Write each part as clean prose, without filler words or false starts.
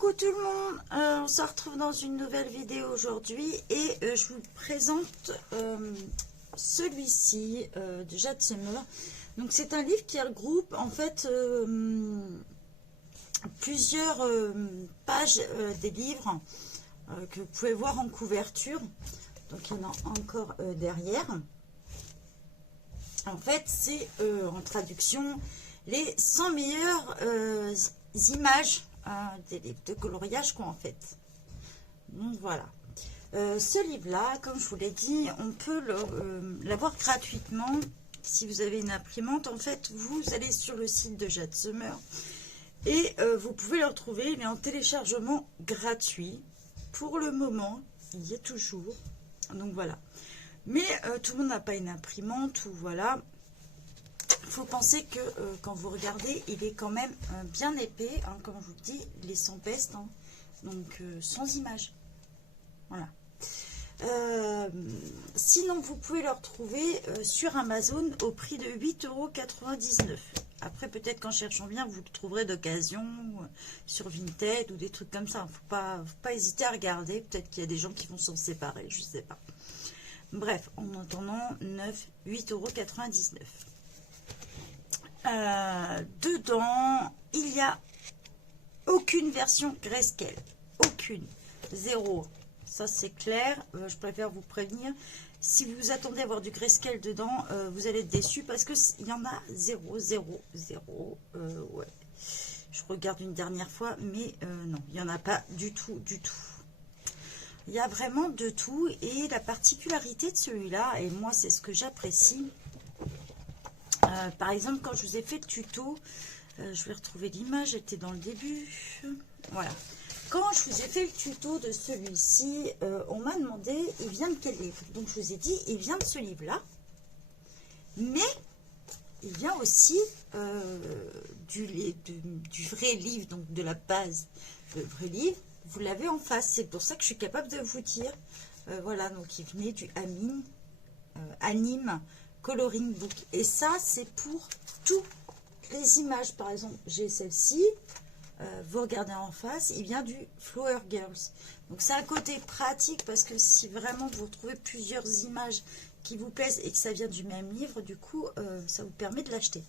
Coucou tout le monde, on se retrouve dans une nouvelle vidéo aujourd'hui et je vous présente celui-ci de Jade Summer. Donc c'est un livre qui regroupe en fait plusieurs pages des livres que vous pouvez voir en couverture. Donc il y en a encore derrière. En fait c'est en traduction les 100 meilleures images des livres de coloriage quoi en fait. Donc voilà. Ce livre-là, comme je vous l'ai dit, on peut l'avoir gratuitement. Si vous avez une imprimante, en fait, vous allez sur le site de Jade Summer et vous pouvez le retrouver. Il est en téléchargement gratuit. Pour le moment, il y est toujours. Donc voilà. Mais tout le monde n'a pas une imprimante ou voilà. Il faut penser que quand vous regardez, il est quand même bien épais, hein, comme je vous le dis, les 100 pestes, hein, donc sans images. Voilà. Sinon, vous pouvez le retrouver sur Amazon au prix de 8,99 €. Après, peut-être qu'en cherchant bien, vous le trouverez d'occasion sur Vinted ou des trucs comme ça. Faut pas hésiter à regarder. Peut-être qu'il y a des gens qui vont s'en séparer, je ne sais pas. Bref, en attendant, 8,99 €. Dedans, il n'y a aucune version grayscale. Aucune. Zéro. Ça, c'est clair. Je préfère vous prévenir. Si vous attendez à avoir du grayscale dedans, vous allez être déçus parce qu'il y en a 0, 0, 0. Ouais. Je regarde une dernière fois, mais non, il n'y en a pas du tout, du tout. Il y a vraiment de tout. Et la particularité de celui-là, et moi, c'est ce que j'apprécie. Par exemple, quand je vous ai fait le tuto, je vais retrouver l'image, était dans le début. Voilà. Quand je vous ai fait le tuto de celui-ci, on m'a demandé, il vient de quel livre? Donc, je vous ai dit, il vient de ce livre-là. Mais, il vient aussi du vrai livre, donc de la base. Le vrai livre, vous l'avez en face. C'est pour ça que je suis capable de vous dire. Voilà, donc il venait du Anime Coloring Book. Et ça, c'est pour toutes les images. Par exemple, j'ai celle-ci. Vous regardez en face, il vient du Flower Girls. Donc, c'est un côté pratique parce que si vraiment vous retrouvez plusieurs images qui vous plaisent et que ça vient du même livre, du coup, ça vous permet de l'acheter.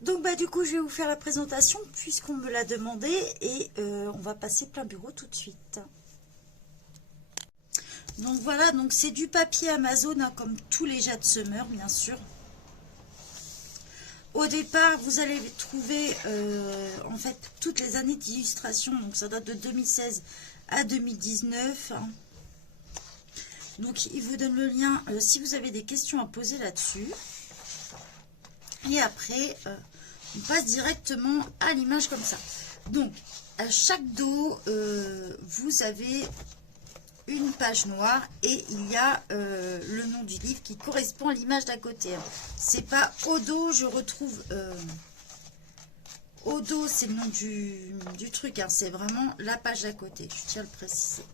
Donc, bah, du coup, je vais vous faire la présentation puisqu'on me l'a demandé et on va passer plein bureau tout de suite. Donc voilà, donc c'est du papier Amazon, hein, comme tous les Jade Summer, bien sûr. Au départ, vous allez trouver en fait toutes les années d'illustration, donc ça date de 2016 à 2019. Hein. Donc il vous donne le lien si vous avez des questions à poser là-dessus. Et après, on passe directement à l'image comme ça. Donc à chaque dos, vous avez une page noire et il y a le nom du livre qui correspond à l'image d'à côté. C'est pas au dos, je retrouve au dos, c'est le nom du truc, hein, c'est vraiment la page d'à côté, je tiens à le préciser.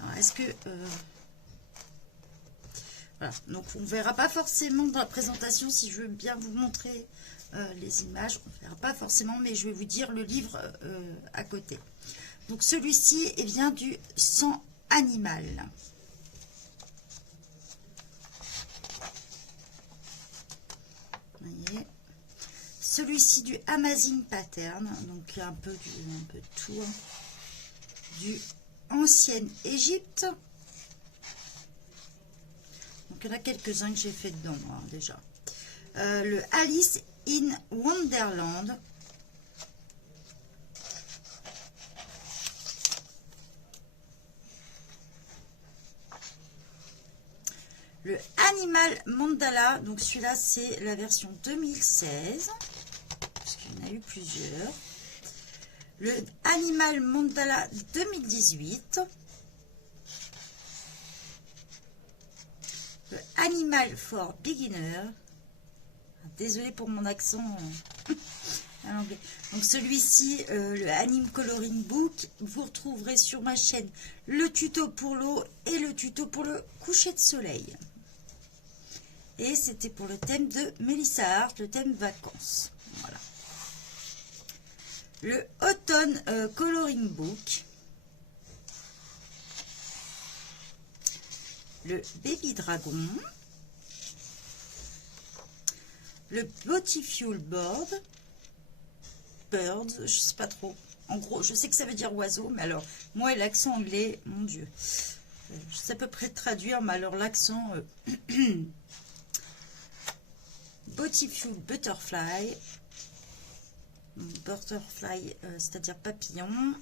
Alors, est-ce que voilà, donc on ne verra pas forcément dans la présentation si je veux bien vous montrer les images, on ne verra pas forcément, mais je vais vous dire le livre à côté. Donc celui-ci vient du Sang Animal. Voyez. Celui-ci du Amazing Pattern, donc un peu de tout, hein. Du Ancienne Égypte. Donc il y en a quelques-uns que j'ai fait dedans moi, déjà. Le Alice in Wonderland. Le Animal Mandala, donc celui-là c'est la version 2016, parce qu'il y en a eu plusieurs. Le Animal Mandala 2018. Le Animal for Beginner. Désolée pour mon accent en anglais. Donc celui-ci, le Anime Coloring Book, vous retrouverez sur ma chaîne le tuto pour l'eau et le tuto pour le coucher de soleil. Et c'était pour le thème de Melissa Hart, le thème vacances. Voilà. Le Autumn Coloring Book. Le Baby Dragon. Le Beautiful Bird. Birds, je sais pas trop. En gros, je sais que ça veut dire oiseau, mais alors, moi, l'accent anglais, mon Dieu. Je sais à peu près traduire, mais alors l'accent... Beautiful Butterfly. Butterfly, c'est-à-dire papillon.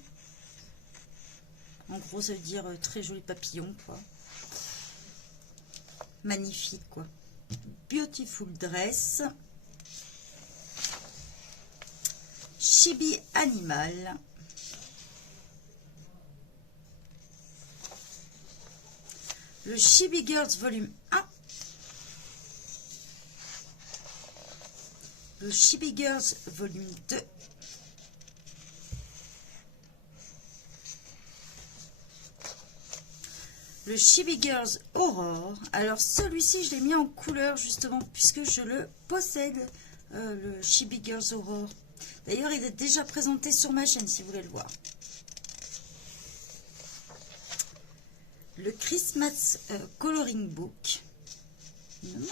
En gros, ça veut dire très joli papillon, quoi. Magnifique, quoi. Beautiful Dress. Chibi Animal. Le Chibi Girls volume 1. Le Chibi Girls volume 2. Le Chibi Girls Aurore. Alors celui-ci, je l'ai mis en couleur justement puisque je le possède, le Chibi Girls Aurore. D'ailleurs, il est déjà présenté sur ma chaîne si vous voulez le voir. Le Christmas Coloring Book. Non,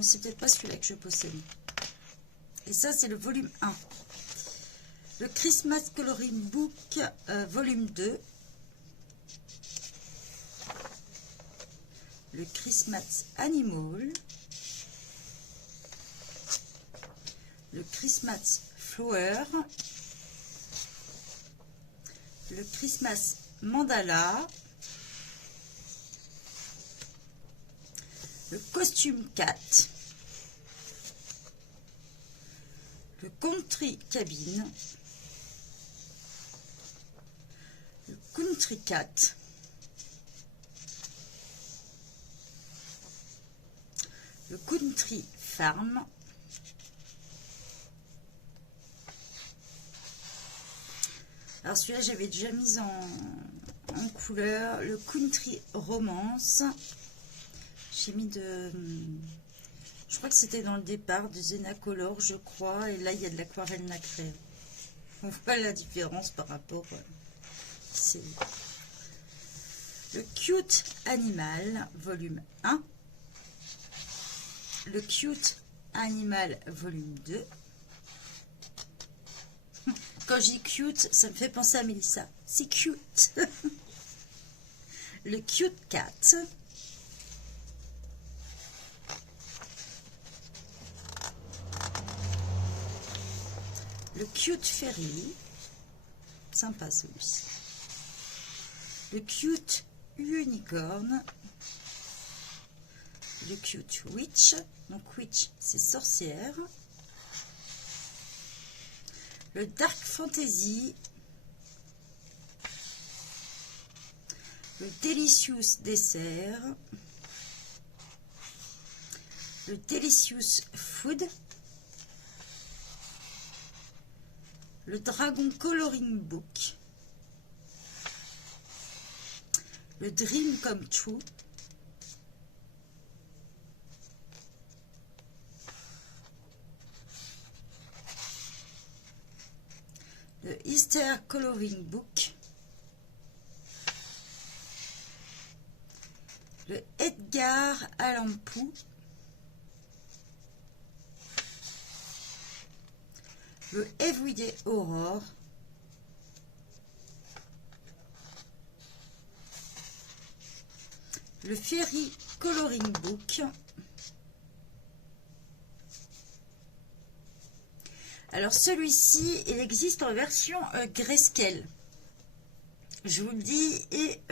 c'est peut-être pas celui-là que je possède. Et ça, c'est le volume 1. Le Christmas Coloring Book, volume 2. Le Christmas Animal. Le Christmas Flower. Le Christmas Mandala. Le costume cat. Le country cabin. Le country cat. Le country farm. Alors celui-là, j'avais déjà mis en couleur. Le country romance. J'ai mis de... Je crois que c'était dans le départ de Zenacolor, je crois. Et là, il y a de l'aquarelle nacrée. On voit la différence par rapport... C'est le Cute Animal, volume 1. Le Cute Animal, volume 2. Quand je dis cute, ça me fait penser à Mélissa. C'est cute. Le Cute Cat. Le Cute Fairy. Sympa celui-ci. Le Cute Unicorn. Le Cute Witch. Donc Witch, c'est sorcière. Le Dark Fantasy. Le Delicious Dessert. Le Delicious Food. Le Dragon Coloring Book. Le Dream Come True. Le Easter Coloring Book. Le Edgar Allan Poe. Le Everyday Horror. Le Fairy Coloring Book. Alors celui-ci, il existe en version grayscale. Je vous le dis et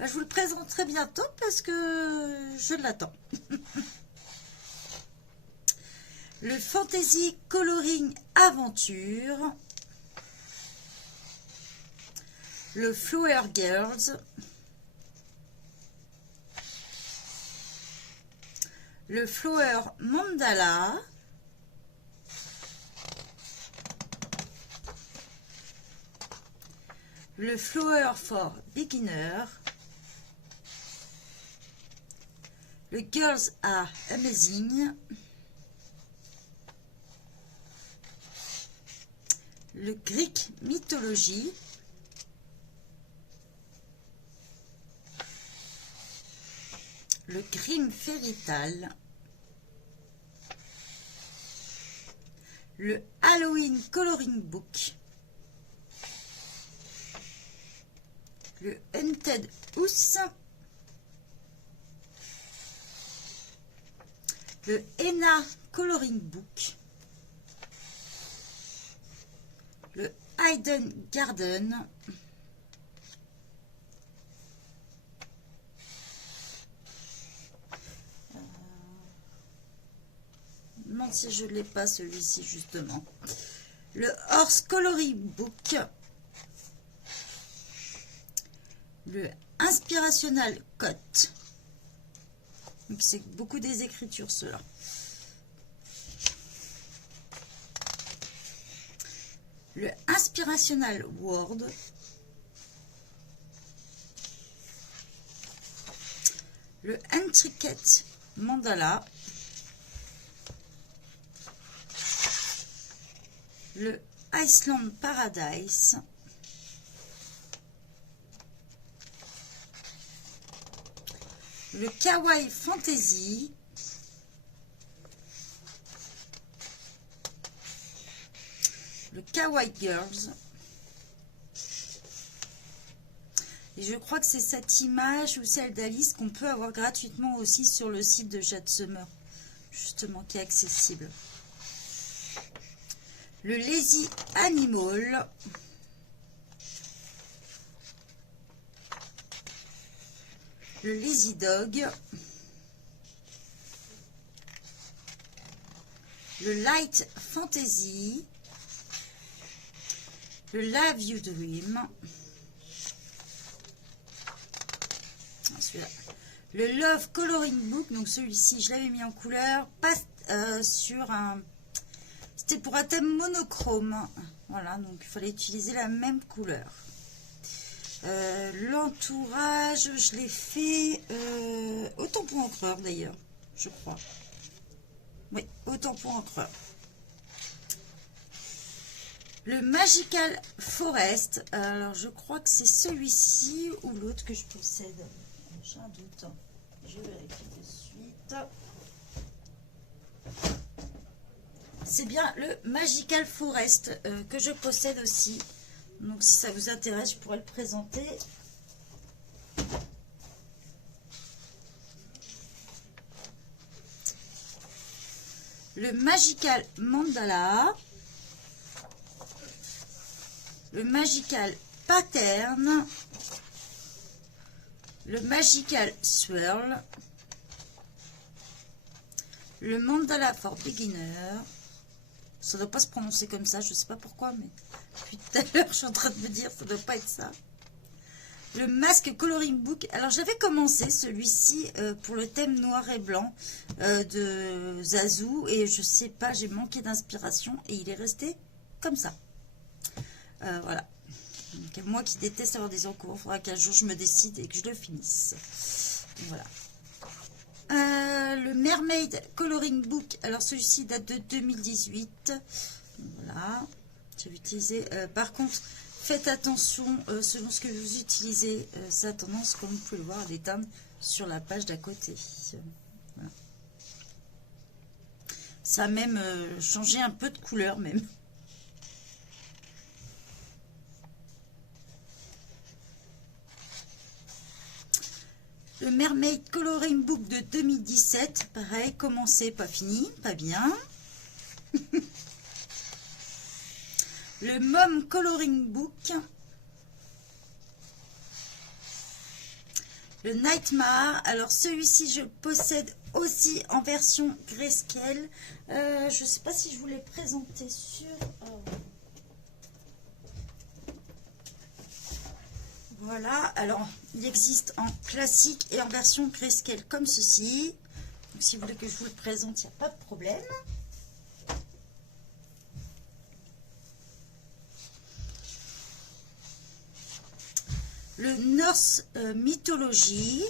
je vous le présenterai bientôt parce que je l'attends. Le Fantasy Coloring Aventure. Le Flower Girls. Le Flower Mandala. Le Flower for Beginner. Le Girls Are Amazing. le Greek Mythology, le Grimm Fairy Tale, le Halloween Coloring Book, le Haunted House, le Henna Coloring Book, le Hidden Garden, non, si je ne l'ai pas celui-ci justement, le Horse Coloring Book, le Inspirational Coat, donc c'est beaucoup des écritures ceux-là, le Inspirational Word, le Intricate Mandala, le Iceland Paradise, le Kawaii Fantasy, le Kawaii Girls, et je crois que c'est cette image ou celle d'Alice qu'on peut avoir gratuitement aussi sur le site de Jade Summer, justement, qui est accessible. Le Lazy Animal, le Lazy Dog, le Light Fantasy, le Love You Dream, le Love Coloring Book, donc celui-ci je l'avais mis en couleur, pas sur un, c'était pour un thème monochrome, voilà, donc il fallait utiliser la même couleur. L'entourage, je l'ai fait au tampon encreur d'ailleurs, je crois. Oui, au tampon encreur. Le Magical Forest, alors je crois que c'est celui-ci ou l'autre que je possède. J'ai un doute, je vérifie de suite. C'est bien le Magical Forest que je possède aussi. Donc si ça vous intéresse, je pourrais le présenter. Le Magical Mandala, le Magical Pattern, le Magical Swirl, le Mandala for Beginner. Ça ne doit pas se prononcer comme ça, je ne sais pas pourquoi, mais depuis tout à l'heure, je suis en train de me dire, ça ne doit pas être ça. Le Mask Coloring Book. Alors, j'avais commencé celui-ci pour le thème noir et blanc de Zazu. Et je sais pas, j'ai manqué d'inspiration et il est resté comme ça. Voilà. Donc, moi qui déteste avoir des encours, il faudra qu'un jour je me décide et que je le finisse. Voilà. Le Mermaid Coloring Book. Alors, celui-ci date de 2018. Voilà. J'ai utilisé. Par contre, faites attention, selon ce que vous utilisez, ça a tendance, comme vous pouvez le voir, à l'éteindre sur la page d'à côté. Voilà. Ça a même changé un peu de couleur même. Le Mermaid Coloring Book de 2017, pareil, commencé, pas fini, pas bien. Le Mom Coloring Book, le Nightmare. Alors celui-ci je possède aussi en version grayscale. Je ne sais pas si je vous l'ai présenté sur... Voilà, alors il existe en classique et en version grayscale comme ceci. Donc si vous voulez que je vous le présente, il n'y a pas de problème. Le Norse Mythology,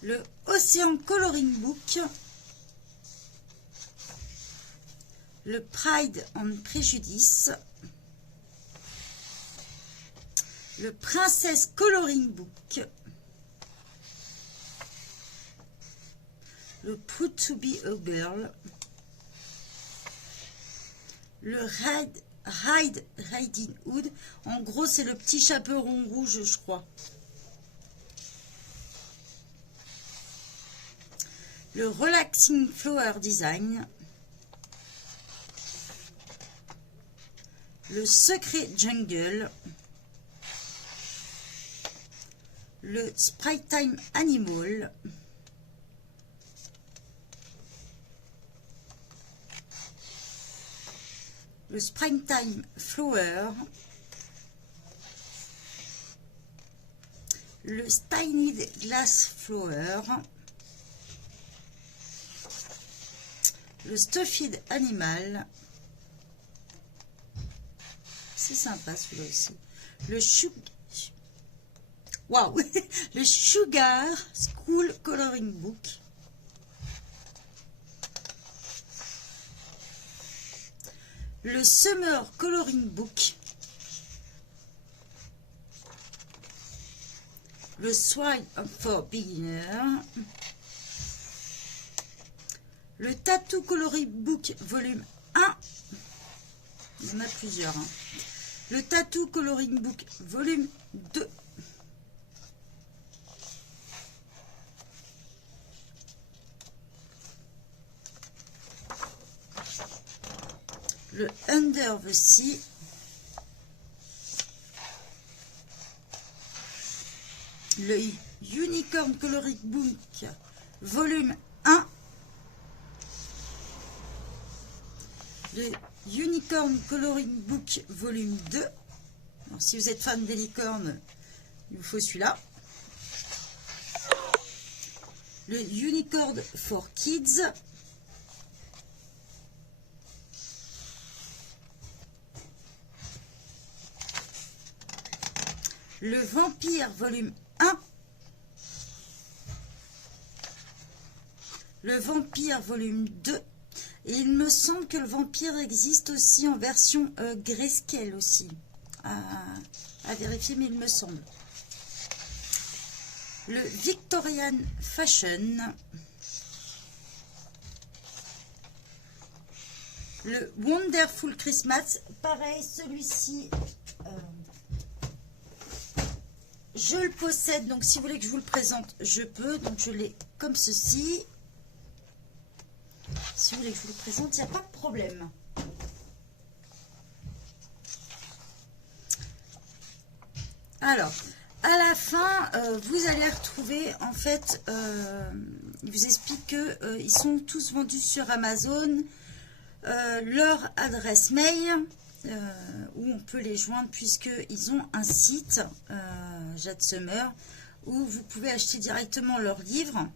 le Ocean Coloring Book, le Pride and Prejudice, le Princess Coloring Book, le Proud to be a Girl, le Riding Hood. En gros, c'est le petit chaperon rouge, je crois. Le Relaxing Flower Design, le Secret Jungle, le Springtime Animal, le Springtime Flower, le Styled Glass Flower, le Stuffed Animal, c'est sympa celui-là aussi, le Sugar School Coloring Book, le Summer Coloring Book, le Swine for Beginner, le Tattoo Coloring Book volume 1, il y en a plusieurs, hein. Le Tattoo Coloring Book volume 2, le Under the Sea, le Unicorn Coloring Book volume 1, le Unicorn Coloring Book volume 2. Alors, si vous êtes fan des licornes, il vous faut celui-là. Le Unicorn for Kids. Le Vampire volume 1. Le Vampire volume 2. Et il me semble que le Vampire existe aussi en version grayscale aussi. À vérifier, mais il me semble. Le Victorian Fashion. Le Wonderful Christmas. Pareil, celui-ci, je le possède. Donc, si vous voulez que je vous le présente, je peux. Donc, je l'ai comme ceci. Si vous voulez que je vous le présente, il n'y a pas de problème. Alors, à la fin, vous allez retrouver, en fait, il vous explique qu'ils sont tous vendus sur Amazon, leur adresse mail, où on peut les joindre, puisqu'ils ont un site, Jade Summer, où vous pouvez acheter directement leurs livres,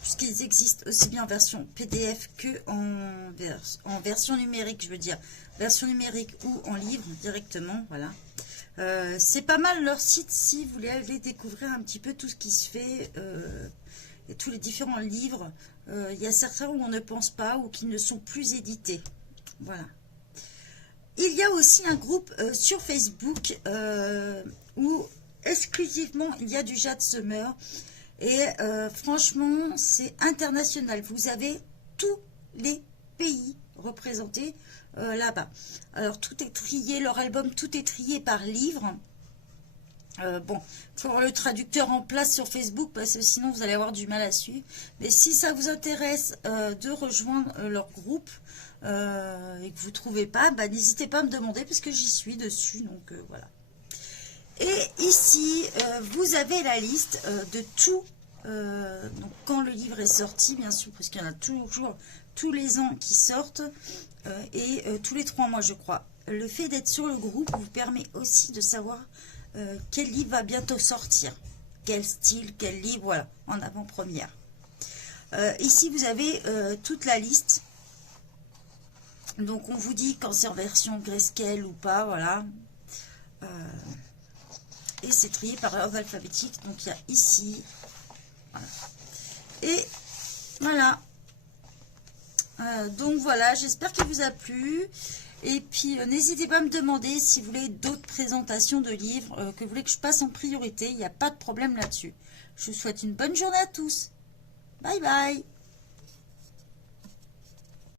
puisqu'ils existent aussi bien en version PDF que en version numérique, je veux dire, version numérique ou en livre directement, voilà. C'est pas mal leur site si vous voulez aller découvrir un petit peu tout ce qui se fait et tous les différents livres. Il y a certains où on ne pense pas ou qui ne sont plus édités. Voilà. Il y a aussi un groupe sur Facebook où exclusivement il y a du Jade Summer. Et franchement, c'est international. Vous avez tous les pays représentés là-bas. Alors, tout est trié, leur album, tout est trié par livre. Bon, il faut avoir le traducteur en place sur Facebook, parce que sinon, vous allez avoir du mal à suivre. Mais si ça vous intéresse de rejoindre leur groupe et que vous ne trouvez pas, bah, n'hésitez pas à me demander, parce que j'y suis dessus. Donc, voilà. Et ici, vous avez la liste de tout, donc quand le livre est sorti, bien sûr, parce qu'il y en a toujours tous les ans qui sortent, et tous les 3 mois, je crois. Le fait d'être sur le groupe vous permet aussi de savoir quel livre va bientôt sortir, quel style, quel livre, voilà, en avant-première. Ici, vous avez toute la liste. Donc, on vous dit quand c'est en version grayscale ou pas, voilà. Et c'est trié par ordre alphabétique. Donc, il y a ici. Voilà. Et voilà. Donc voilà, j'espère qu'il vous a plu. Et puis, n'hésitez pas à me demander si vous voulez d'autres présentations de livres que vous voulez que je passe en priorité. Il n'y a pas de problème là-dessus. Je vous souhaite une bonne journée à tous. Bye bye.